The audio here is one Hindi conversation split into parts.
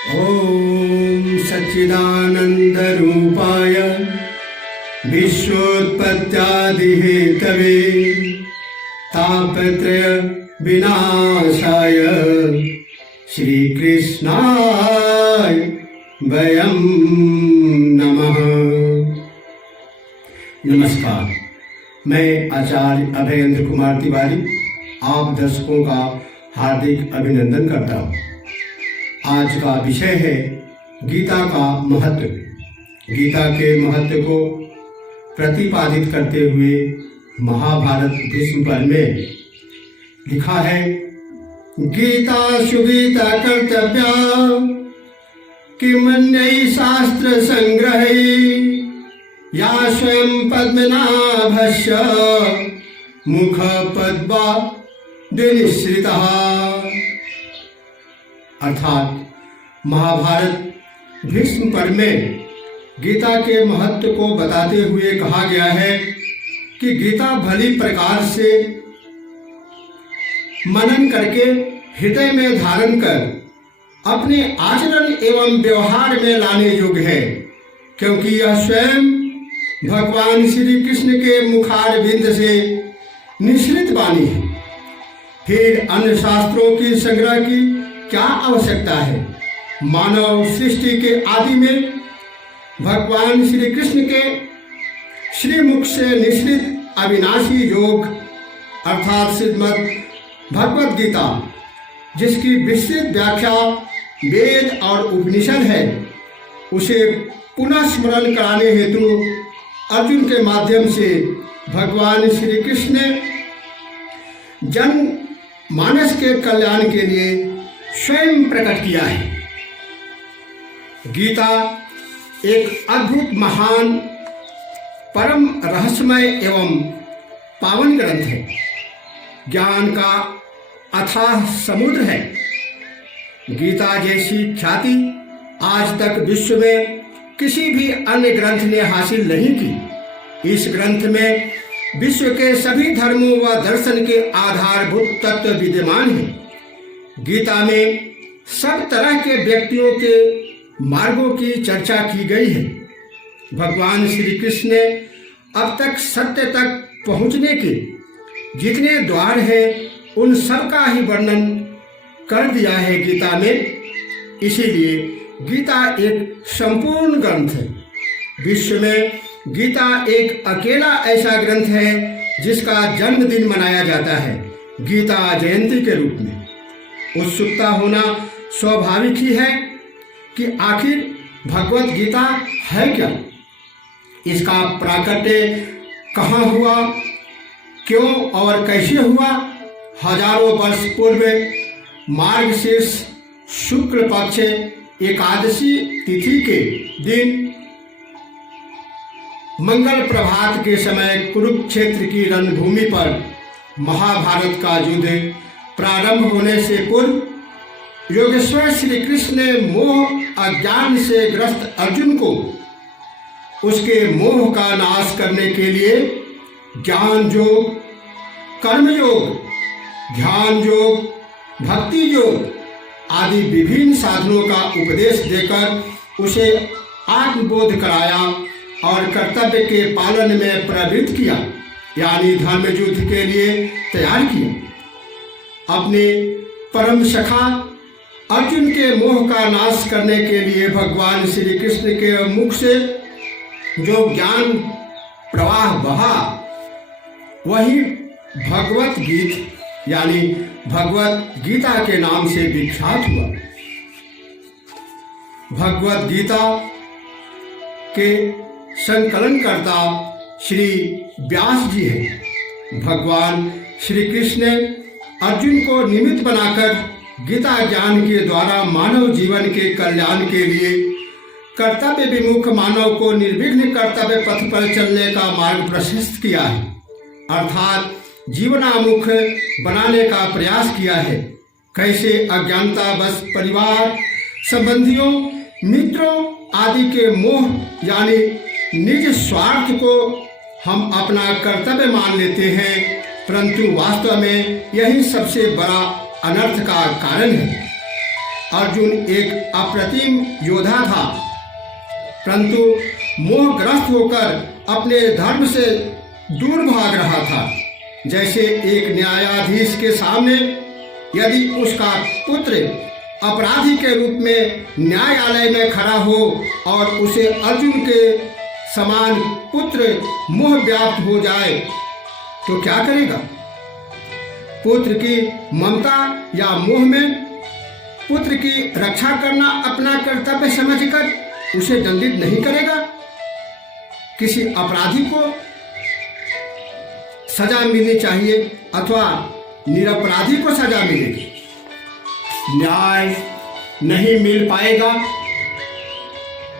ओम सच्चिदानंदरूपाय विश्वोत्पत्त्यादिहेतवे तापत्रय विनाशाय श्रीकृष्णाय वयं नमः। नमस्कार, मैं आचार्य अभयेंद्र कुमार तिवारी आप दर्शकों का हार्दिक अभिनंदन करता हूँ। आज का विषय है गीता का महत्व। गीता के महत्व को प्रतिपादित करते हुए महाभारत भीष्म पर्व में लिखा है, गीता सुगीता कर्तव्या किमन्यै शास्त्र संग्रहे या स्वयं पद्मनाभस्य मुख पद्मादिनिश्रितः। अर्थात महाभारत भीष्म पर्व में गीता के महत्व को बताते हुए कहा गया है कि गीता भली प्रकार से मनन करके हृदय में धारण कर अपने आचरण एवं व्यवहार में लाने योग्य है, क्योंकि यह स्वयं भगवान श्री कृष्ण के मुखारविंद से निश्रित वाणी है। फिर अन्य शास्त्रों की संग्रह की क्या आवश्यकता है। मानव सृष्टि के आदि में भगवान श्री कृष्ण के श्रीमुख से निश्रित अविनाशी योग अर्थात श्रीमद् भगवद गीता, जिसकी विस्तृत व्याख्या वेद और उपनिषद है, उसे पुनः स्मरण कराने हेतु अर्जुन के माध्यम से भगवान श्री कृष्ण ने जन मानस के कल्याण के लिए स्वयं प्रकट किया है। गीता एक अद्भुत महान परम रहस्यमय एवं पावन ग्रंथ है। ज्ञान का अथाह समुद्र है। गीता जैसी ख्याति आज तक विश्व में किसी भी अन्य ग्रंथ ने हासिल नहीं की। इस ग्रंथ में विश्व के सभी धर्मों व दर्शन के आधारभूत तत्व विद्यमान हैं। गीता में सब तरह के व्यक्तियों के मार्गों की चर्चा की गई है। भगवान श्री कृष्ण ने अब तक सत्य तक पहुंचने के जितने द्वार हैं, उन सब का ही वर्णन कर दिया है गीता में। इसीलिए गीता एक संपूर्ण ग्रंथ है। विश्व में गीता एक अकेला ऐसा ग्रंथ है जिसका जन्मदिन मनाया जाता है गीता जयंती के रूप में। उत्सुकता होना स्वाभाविक ही है कि आखिर भगवत गीता है क्या, इसका प्राकट्य कहाँ हुआ, क्यों और कैसे हुआ। हजारों वर्ष पूर्व मार्गशीर्ष शुक्ल पक्ष एकादशी तिथि के दिन मंगल प्रभात के समय कुरुक्षेत्र की रणभूमि पर महाभारत का युद्ध प्रारंभ होने से पूर्व योगेश्वर श्री कृष्ण ने मोह अज्ञान से ग्रस्त अर्जुन को उसके मोह का नाश करने के लिए ज्ञान योग, कर्म योग, ध्यान योग, भक्ति योग आदि विभिन्न साधनों का उपदेश देकर उसे आत्मबोध कराया और कर्तव्य के पालन में प्रवृत्त किया, यानी धर्म युद्ध के लिए तैयार किया। अपने परम सखा अर्जुन के मोह का नाश करने के लिए भगवान श्री कृष्ण के मुख से जो ज्ञान प्रवाह बहा, वही भगवत गीत यानी भगवत गीता के नाम से विख्यात हुआ। भगवत गीता के संकलनकर्ता श्री व्यास जी हैं। भगवान श्री कृष्ण ने अर्जुन को निमित्त बनाकर गीता ज्ञान के द्वारा मानव जीवन के कल्याण के लिए कर्तव्य विमुख मानव को निर्विघ्न कर्तव्य पथ पर चलने का मार्ग प्रशस्त किया है, अर्थात जीवनामुख बनाने का प्रयास किया है। कैसे अज्ञानता बस परिवार, संबंधियों, मित्रों आदि के मोह यानी निज स्वार्थ को हम अपना कर्तव्य मान लेते हैं, परंतु वास्तव में यही सबसे बड़ा अनर्थ का कारण है। अर्जुन एक अप्रतिम योद्धा था, परंतु मोहग्रस्त होकर अपने धर्म से दूर भाग रहा था। जैसे एक न्यायाधीश के सामने यदि उसका पुत्र अपराधी के रूप में न्यायालय में खड़ा हो और उसे अर्जुन के समान पुत्र मोह व्याप्त हो जाए तो क्या करेगा? पुत्र की ममता या मोह में पुत्र की रक्षा करना अपना कर्तव्य समझकर उसे दंडित नहीं करेगा। किसी अपराधी को सजा मिलनी चाहिए अथवा निरपराधी को सजा मिलेगी। न्याय नहीं मिल पाएगा,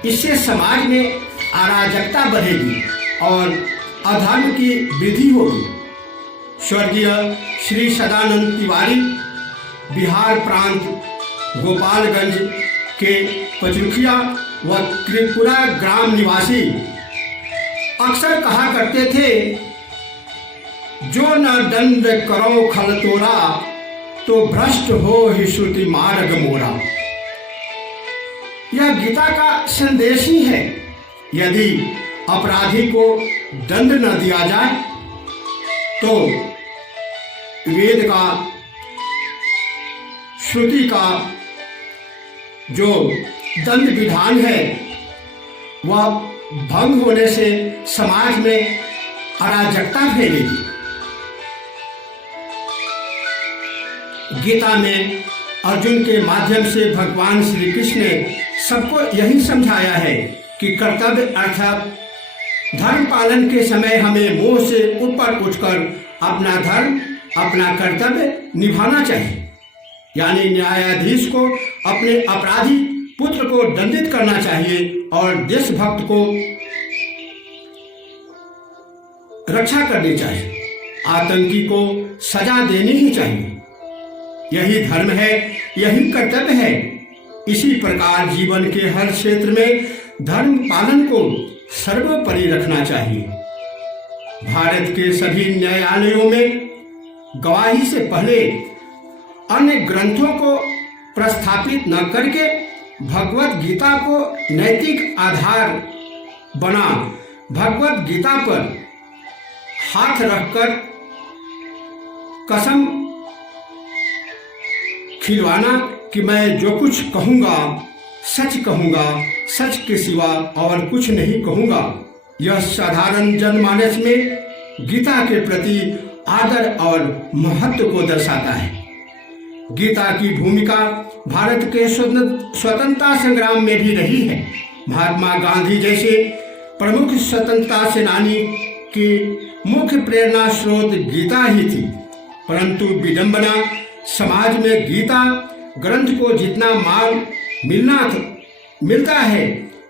इससे समाज में अराजकता बढ़ेगी और अधर्म की वृद्धि होगी। स्वर्गीय श्री सदानंद तिवारी बिहार प्रांत गोपालगंज के पचरुखिया व त्रिपुरा ग्राम निवासी अक्सर कहा करते थे, जो न दंड करो खल तोरा तो भ्रष्ट हो ही श्रुति मार्ग मोरा। यह गीता का संदेश ही है। यदि अपराधी को दंड न दिया जाए तो वेद का, श्रुति का जो दंड विधान है वह भंग होने से समाज में अराजकता फैलेगी। गीता में अर्जुन के माध्यम से भगवान श्री कृष्ण ने सबको यही समझाया है कि कर्तव्य अर्थात धर्म पालन के समय हमें मोह से ऊपर उठकर अपना धर्म, अपना कर्तव्य निभाना चाहिए। यानी न्यायाधीश को अपने अपराधी पुत्र को दंडित करना चाहिए और देशभक्त को रक्षा करनी चाहिए, आतंकी को सजा देनी ही चाहिए। यही धर्म है, यही कर्तव्य है। इसी प्रकार जीवन के हर क्षेत्र में धर्म पालन को सर्वोपरि रखना चाहिए। भारत के सभी न्यायालयों में गवाही से पहले अन्य ग्रंथों को प्रस्थापित न करके भगवत गीता को नैतिक आधार बना भगवत गीता पर हाथ रखकर कसम खिलवाना कि मैं जो कुछ कहूँगा सच कहूँगा, सच के सिवा और कुछ नहीं कहूँगा। यह साधारण जनमानस में गीता के प्रति आदर और महत्व को दर्शाता है। गीता की भूमिका भारत के स्वतंत्रता संग्राम में भी रही है। महात्मा गांधी जैसे प्रमुख स्वतंत्रता सेनानी की मुख्य प्रेरणा स्रोत गीता ही थी। परंतु विडंबना, समाज में गीता ग्रंथ को जितना मान मिलता है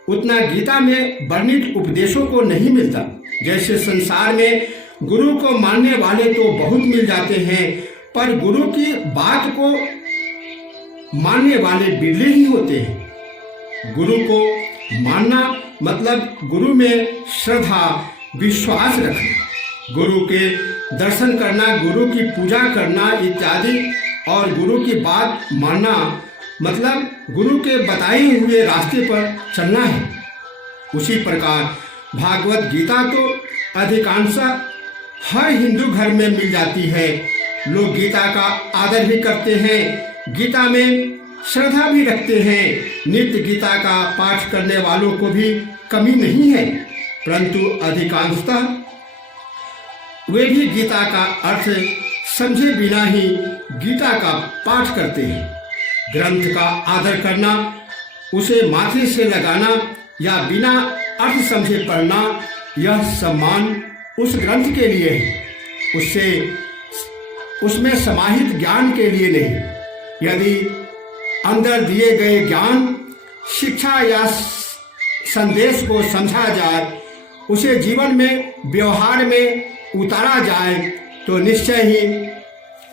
उतना गीता में वर्णित उपदेशों को नहीं मिलता। जैसे संसार में गुरु को मानने वाले तो बहुत मिल जाते हैं, पर गुरु की बात को मानने वाले बिरले ही होते हैं। गुरु को मानना मतलब गुरु में श्रद्धा, विश्वास रखना, गुरु के दर्शन करना, गुरु की पूजा करना इत्यादि, और गुरु की बात मानना मतलब गुरु के बताए हुए रास्ते पर चलना है। उसी प्रकार भागवत गीता तो अधिकांशतः हर हिंदू घर में मिल जाती है। लोग गीता का आदर भी करते हैं, गीता में श्रद्धा भी रखते हैं। नित्य गीता का पाठ करने वालों को भी कमी नहीं है, परंतु अधिकांशतः वे भी गीता का अर्थ समझे बिना ही गीता का पाठ करते हैं। ग्रंथ का आदर करना, उसे माथे से लगाना या बिना अर्थ समझे पढ़ना, यह सम्मान उस ग्रंथ के लिए है, उसमें समाहित ज्ञान के लिए नहीं। यदि अंदर दिए गए ज्ञान, शिक्षा या संदेश को समझा जाए, उसे जीवन में व्यवहार में उतारा जाए तो निश्चय ही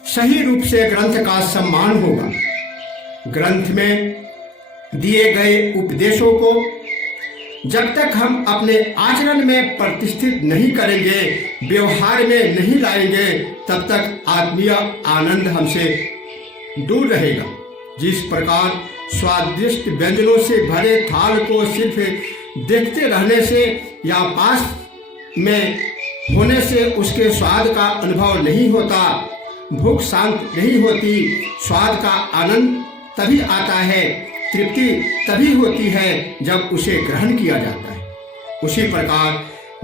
सही रूप से ग्रंथ का सम्मान होगा। ग्रंथ में दिए गए उपदेशों को जब तक हम अपने आचरण में प्रतिष्ठित नहीं करेंगे, व्यवहार में नहीं लाएंगे, तब तक आत्मीय आनंद हमसे दूर रहेगा। जिस प्रकार स्वादिष्ट व्यंजनों से भरे थाल को सिर्फ देखते रहने से या पास में होने से उसके स्वाद का अनुभव नहीं होता, भूख शांत नहीं होती, स्वाद का आनंद तभी आता है, तृप्ति तभी होती है जब उसे ग्रहण किया जाता है। उसी प्रकार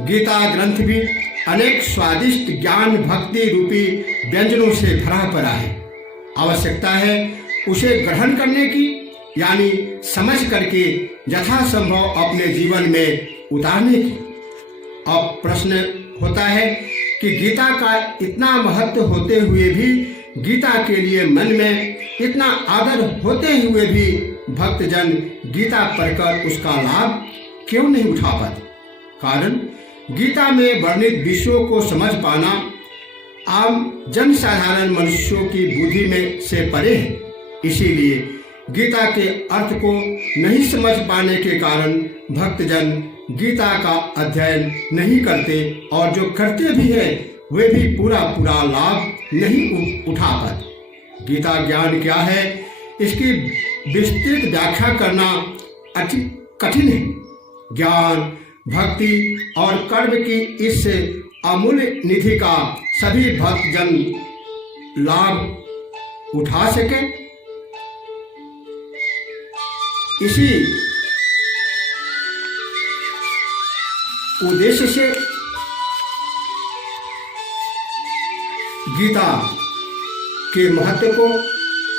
गीता ग्रंथ भी अनेक स्वादिष्ट ज्ञान भक्ति रूपी व्यंजनों से भरा पड़ा है। आवश्यकता है उसे ग्रहण करने की, यानी समझ करके यथासंभव अपने जीवन में उतारने की। अब प्रश्न होता है कि गीता का इतना महत्व होते हुए भी, गीता के लिए मन में इतना आदर होते हुए भी भक्तजन गीता पढ़कर उसका लाभ क्यों नहीं उठा पाते? कारण गीता में वर्णित विषयों को समझ पाना आम जन साधारण मनुष्यों की बुद्धि में से परे है। इसीलिए गीता के अर्थ को नहीं समझ पाने के कारण भक्तजन गीता का अध्ययन नहीं करते और जो करते भी है वे भी पूरा लाभ नहीं उठा पाते। गीता ज्ञान क्या है, इसकी विस्तृत व्याख्या करना अति कठिन है। ज्ञान भक्ति और कर्म की इस अमूल्य निधि का सभी भक्तजन लाभ उठा सके, इसी उद्देश्य से गीता के महत्व को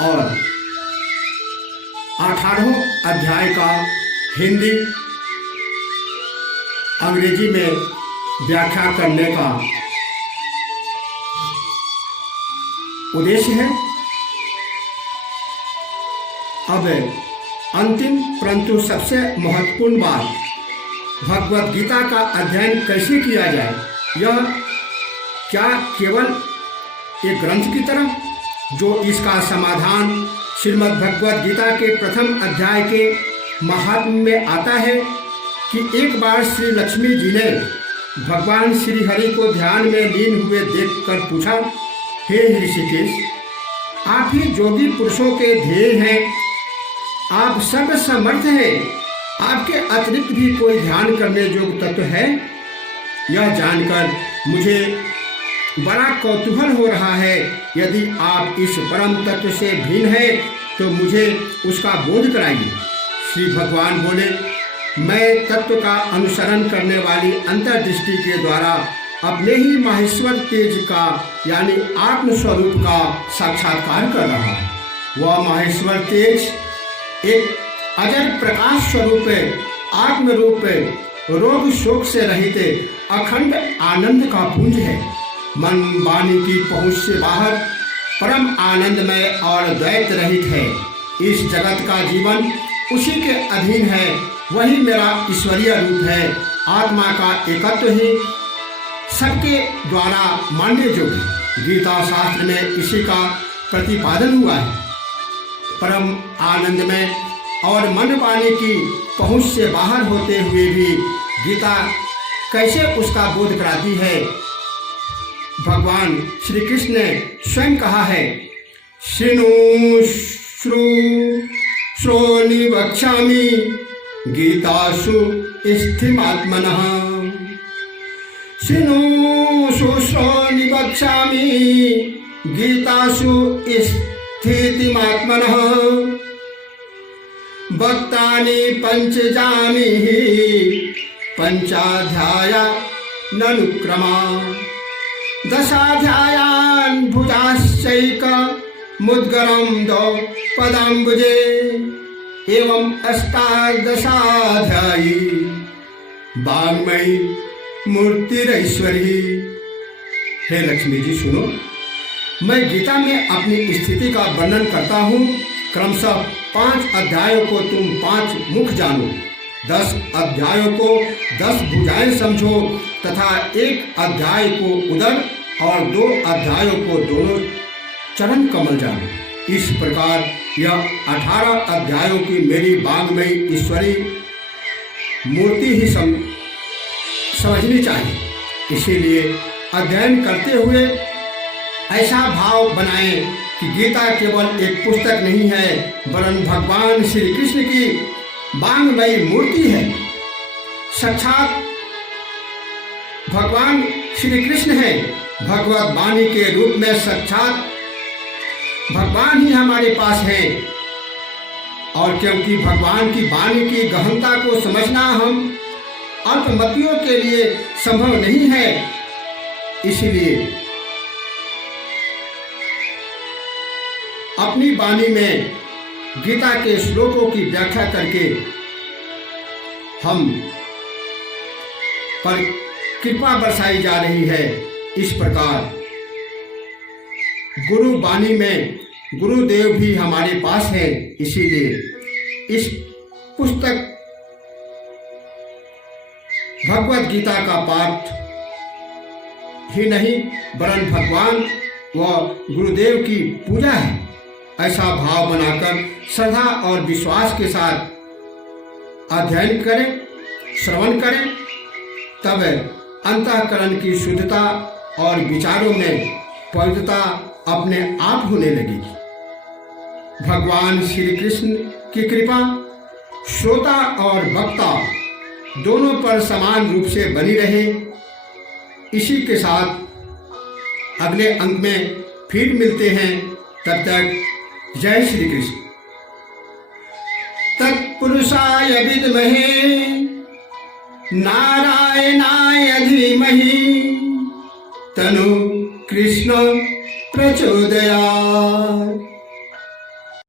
और 18 अध्याय का हिंदी अंग्रेजी में व्याख्या करने का उद्देश्य है। अब अंतिम परंतु सबसे महत्वपूर्ण बात, भगवत गीता का अध्ययन कैसे किया जाए। यह क्या केवल एक ग्रंथ की तरह, जो इसका समाधान श्रीमद् भगवत गीता के प्रथम अध्याय के महात्म्य में आता है कि एक बार श्री लक्ष्मी जी ने भगवान श्री हरि को ध्यान में लीन हुए देखकर पूछा, हे ऋषिकेश, आप ही योगी पुरुषों के ध्येय हैं, आप सर्व समर्थ हैं, आपके अतिरिक्त भी कोई ध्यान करने योग्य तत्व है? यह जानकर मुझे बड़ा कौतूहल हो रहा है। यदि आप इस परम तत्व से भिन्न हैं तो मुझे उसका बोध कराइए। श्री भगवान बोले, मैं तत्व का अनुसरण करने वाली अंतर्दृष्टि के द्वारा अपने ही माहेश्वर तेज का यानी आत्म स्वरूप का साक्षात्कार कर रहा हूँ। वह माहेश्वर तेज एक अजर प्रकाश स्वरूप आत्म रूप रोग शोक से रहित अखंड आनंद का पुंज है। मन वाणी की पहुँच से बाहर परम आनंदमय और द्वैत रहित है। इस जगत का जीवन उसी के अधीन है, वही मेरा ईश्वरीय रूप है। आत्मा का एकत्व ही सबके द्वारा मान्य योग्य है। गीता शास्त्र में इसी का प्रतिपादन हुआ है। परम आनंद में और मन वाणी की पहुँच से बाहर होते हुए भी गीता कैसे उसका बोध कराती है। भगवान श्री कृष्ण ने स्वयं कहा है, शृणु श्रोणि वक्ष्यामि गीतासु स्थितात्मनः। शृणु श्रोणि वक्ष्यामि गीतासु स्थितात्मनः। भक्तानि पंचजानीहि पंचाध्याया ननुक्रमा। दशाध्यायान् भुजाश्चैक मुद्गरं दौ पदाम्बुजे। एवं अष्टादशाध्यायी वाङ्मयी मूर्तिरैश्वरी। हे लक्ष्मी जी सुनो, मैं गीता में अपनी स्थिति का वर्णन करता हूँ। क्रमशः 5 अध्यायों को तुम 5 मुख जानो, 10 अध्यायों को 10 भुजाएं समझो तथा 1 अध्याय को उदर और 2 अध्यायों को दोनों चरण कमल जानो। इस प्रकार यह 18 अध्यायों की मेरी वाङ्मयी ईश्वरी मूर्ति ही समझनी चाहिए। इसीलिए अध्ययन करते हुए ऐसा भाव बनाएं कि गीता केवल एक पुस्तक नहीं है वरन भगवान श्री कृष्ण की वांग्मयी मूर्ति है। साक्षात भगवान श्री कृष्ण है। भगवत वाणी के रूप में साक्षात भगवान ही हमारे पास है। और क्योंकि भगवान की वाणी की गहनता को समझना हम अल्पमतियों के लिए संभव नहीं है, इसलिए अपनी वाणी में गीता के श्लोकों की व्याख्या करके हम पर कृपा बरसाई जा रही है। इस प्रकार गुरु वाणी में गुरुदेव भी हमारे पास है, इसीलिए इस पुस्तक भगवत गीता का पाठ ही नहीं वरन भगवान व गुरुदेव की पूजा है। ऐसा भाव बनाकर श्रद्धा और विश्वास के साथ अध्ययन करें, श्रवण करें, तब अंतःकरण की शुद्धता और विचारों में पवित्रता अपने आप होने लगेगी। भगवान श्री कृष्ण की कृपा श्रोता और वक्ता दोनों पर समान रूप से बनी रहे। इसी के साथ अगले अंक में फिर मिलते हैं। तब तक जय श्री कृष्ण। तत्पुरुषाय विद्महे नारायणाय धीमहि तन्नो कृष्ण प्रचोदयात्।